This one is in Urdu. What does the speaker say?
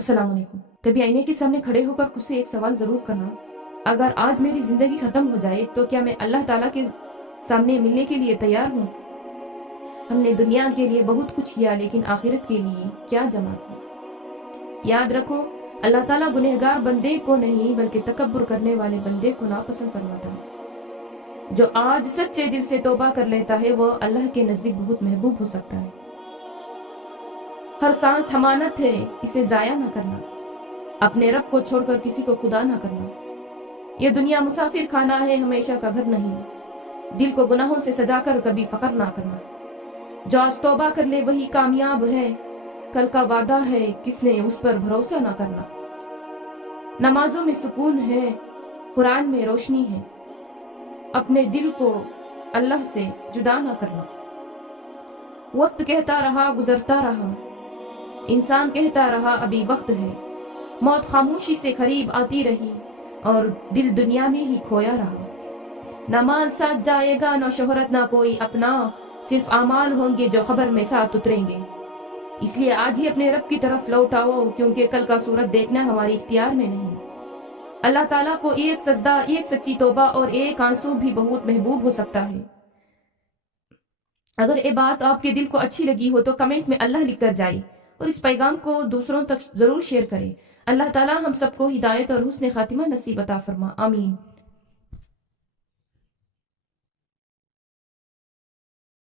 السلام علیکم۔ کبھی آئینے کے سامنے کھڑے ہو کر خود سے ایک سوال ضرور کرنا، اگر آج میری زندگی ختم ہو جائے تو کیا میں اللہ تعالیٰ کے سامنے ملنے کے لیے تیار ہوں؟ ہم نے دنیا کے لیے بہت کچھ کیا، لیکن آخرت کے لیے کیا جمع کیا؟ یاد رکھو، اللہ تعالیٰ گنہگار بندے کو نہیں بلکہ تکبر کرنے والے بندے کو ناپسند فرماتا ہے۔ جو آج سچے دل سے توبہ کر لیتا ہے وہ اللہ کے نزدیک بہت محبوب ہو سکتا ہے۔ ہر سانس امانت ہے، اسے ضائع نہ کرنا۔ اپنے رب کو چھوڑ کر کسی کو خدا نہ کرنا۔ یہ دنیا مسافر خانہ ہے، ہمیشہ کا گھر نہیں۔ دل کو گناہوں سے سجا کر کبھی فخر نہ کرنا۔ جو آج توبہ کر لے وہی کامیاب ہے، کل کا وعدہ ہے کس نے اس پر بھروسہ نہ کرنا۔ نمازوں میں سکون ہے، قرآن میں روشنی ہے، اپنے دل کو اللہ سے جدا نہ کرنا۔ وقت کہتا رہا گزرتا رہا، انسان کہتا رہا ابھی وقت ہے۔ موت خاموشی سے قریب آتی رہی اور دل دنیا میں ہی کھویا رہا۔ نہ مال ساتھ جائے گا، نہ شہرت، نہ کوئی اپنا، صرف اعمال ہوں گے جو خبر میں ساتھ اتریں گے۔ اس لیے آج ہی اپنے رب کی طرف لوٹ آؤ، کیونکہ کل کا صورت دیکھنا ہماری اختیار میں نہیں۔ اللہ تعالیٰ کو ایک سجدہ، ایک سچی توبہ اور ایک آنسو بھی بہت محبوب ہو سکتا ہے۔ اگر یہ بات آپ کے دل کو اچھی لگی ہو تو کمنٹ میں اللہ لکھ کر جائے اور اس پیغام کو دوسروں تک ضرور شیئر کریں۔ اللہ تعالیٰ ہم سب کو ہدایت اور حسن خاتمہ نصیب عطا فرما، آمین۔